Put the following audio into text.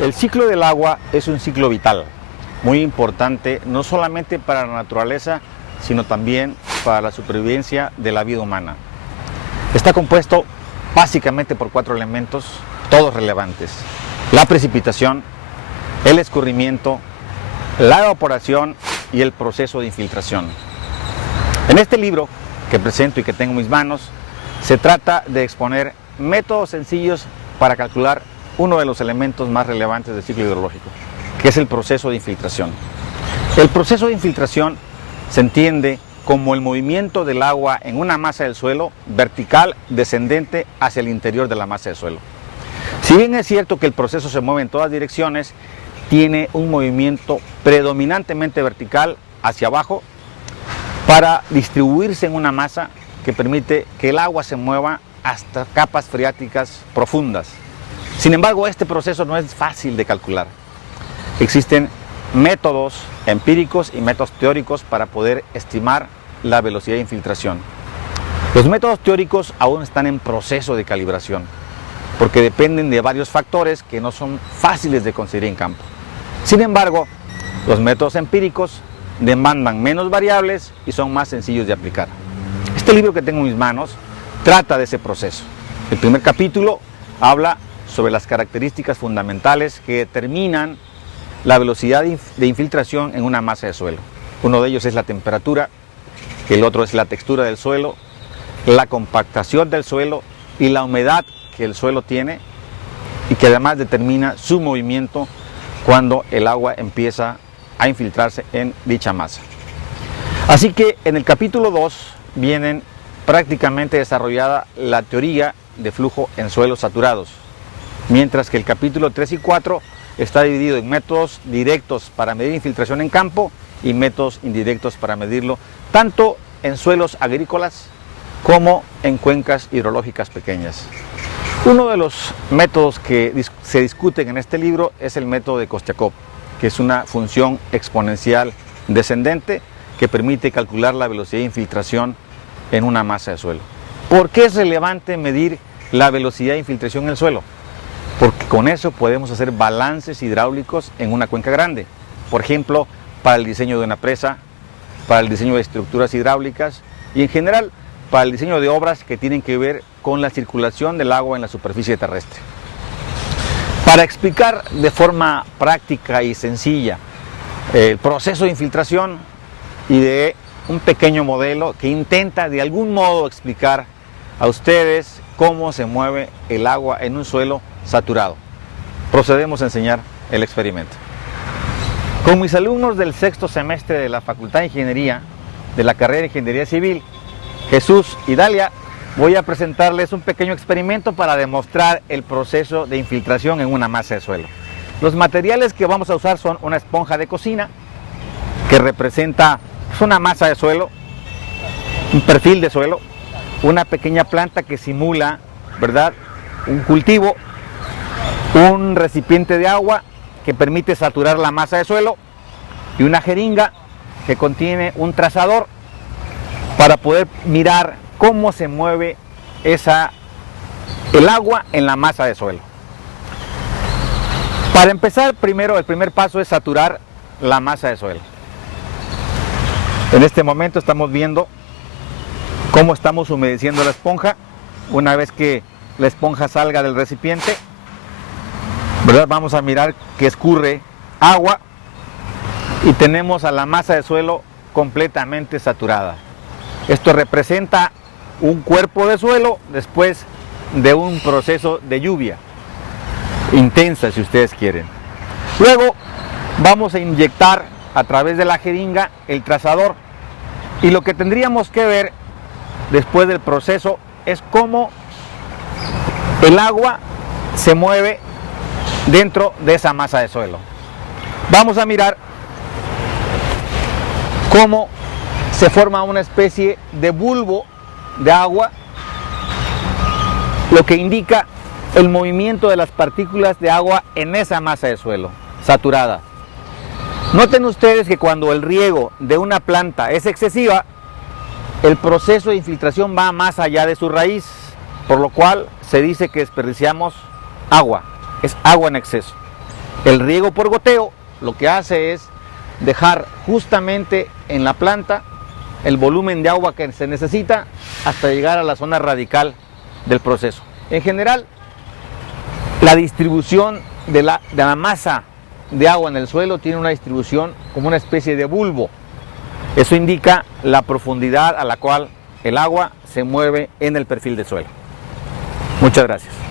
El ciclo del agua es un ciclo vital, muy importante, no solamente para la naturaleza, sino también para la supervivencia de la vida humana. Está compuesto básicamente por 4 elementos, todos relevantes: la precipitación, el escurrimiento, la evaporación y el proceso de infiltración. En este libro que presento y que tengo en mis manos, se trata de exponer métodos sencillos para calcular uno de los elementos más relevantes del ciclo hidrológico, que es el proceso de infiltración. El proceso de infiltración se entiende como el movimiento del agua en una masa del suelo vertical descendente hacia el interior de la masa del suelo. Si bien es cierto que el proceso se mueve en todas direcciones, tiene un movimiento predominantemente vertical hacia abajo para distribuirse en una masa que permite que el agua se mueva hasta capas freáticas profundas. Sin embargo, este proceso no es fácil de calcular. Existen métodos empíricos y métodos teóricos para poder estimar la velocidad de infiltración. Los métodos teóricos aún están en proceso de calibración, porque dependen de varios factores que no son fáciles de conseguir en campo. Sin embargo, los métodos empíricos demandan menos variables y son más sencillos de aplicar. Este libro que tengo en mis manos trata de ese proceso. El primer capítulo habla sobre las características fundamentales que determinan la velocidad de infiltración en una masa de suelo. Uno de ellos es la temperatura, el otro es la textura del suelo, la compactación del suelo y la humedad que el suelo tiene, y que además determina su movimiento cuando el agua empieza a infiltrarse en dicha masa. Así que en el capítulo 2 vienen prácticamente desarrollada la teoría de flujo en suelos saturados, mientras que el capítulo 3 y 4 está dividido en métodos directos para medir infiltración en campo y métodos indirectos para medirlo tanto en suelos agrícolas como en cuencas hidrológicas pequeñas. Uno de los métodos que se discuten en este libro es el método de Kostiakov, que es una función exponencial descendente que permite calcular la velocidad de infiltración en una masa de suelo. ¿Por qué es relevante medir la velocidad de infiltración en el suelo? Porque con eso podemos hacer balances hidráulicos en una cuenca grande. Por ejemplo, para el diseño de una presa, para el diseño de estructuras hidráulicas y en general para el diseño de obras que tienen que ver con la circulación del agua en la superficie terrestre. Para explicar de forma práctica y sencilla el proceso de infiltración y de un pequeño modelo que intenta de algún modo explicar a ustedes cómo se mueve el agua en un suelo saturado, procedemos a enseñar el experimento. Con mis alumnos del 6º semestre de la Facultad de Ingeniería de la carrera de Ingeniería Civil, Jesús y Dalia, voy a presentarles un pequeño experimento para demostrar el proceso de infiltración en una masa de suelo. Los materiales que vamos a usar son una esponja de cocina que representa una masa de suelo, un perfil de suelo, una pequeña planta que simula, ¿verdad?, un cultivo, un recipiente de agua que permite saturar la masa de suelo y una jeringa que contiene un trazador para poder mirar cómo se mueve el agua en la masa de suelo. Para empezar, primero el primer paso es saturar la masa de suelo. En este momento estamos viendo cómo estamos humedeciendo la esponja. Una vez que la esponja salga del recipiente, ¿verdad?, vamos a mirar que escurre agua y tenemos a la masa de suelo completamente saturada. Esto representa un cuerpo de suelo después de un proceso de lluvia intensa, si ustedes quieren. Luego vamos a inyectar a través de la jeringa el trazador, y lo que tendríamos que ver después del proceso es cómo el agua se mueve dentro de esa masa de suelo. Vamos a mirar cómo se forma una especie de bulbo de agua, lo que indica el movimiento de las partículas de agua en esa masa de suelo saturada. Noten ustedes que cuando el riego de una planta es excesiva, el proceso de infiltración va más allá de su raíz, por lo cual se dice que desperdiciamos agua, es agua en exceso. El riego por goteo lo que hace es dejar justamente en la planta el volumen de agua que se necesita hasta llegar a la zona radical del proceso. En general, la distribución de la masa de agua en el suelo tiene una distribución como una especie de bulbo. Eso indica la profundidad a la cual el agua se mueve en el perfil del suelo. Muchas gracias.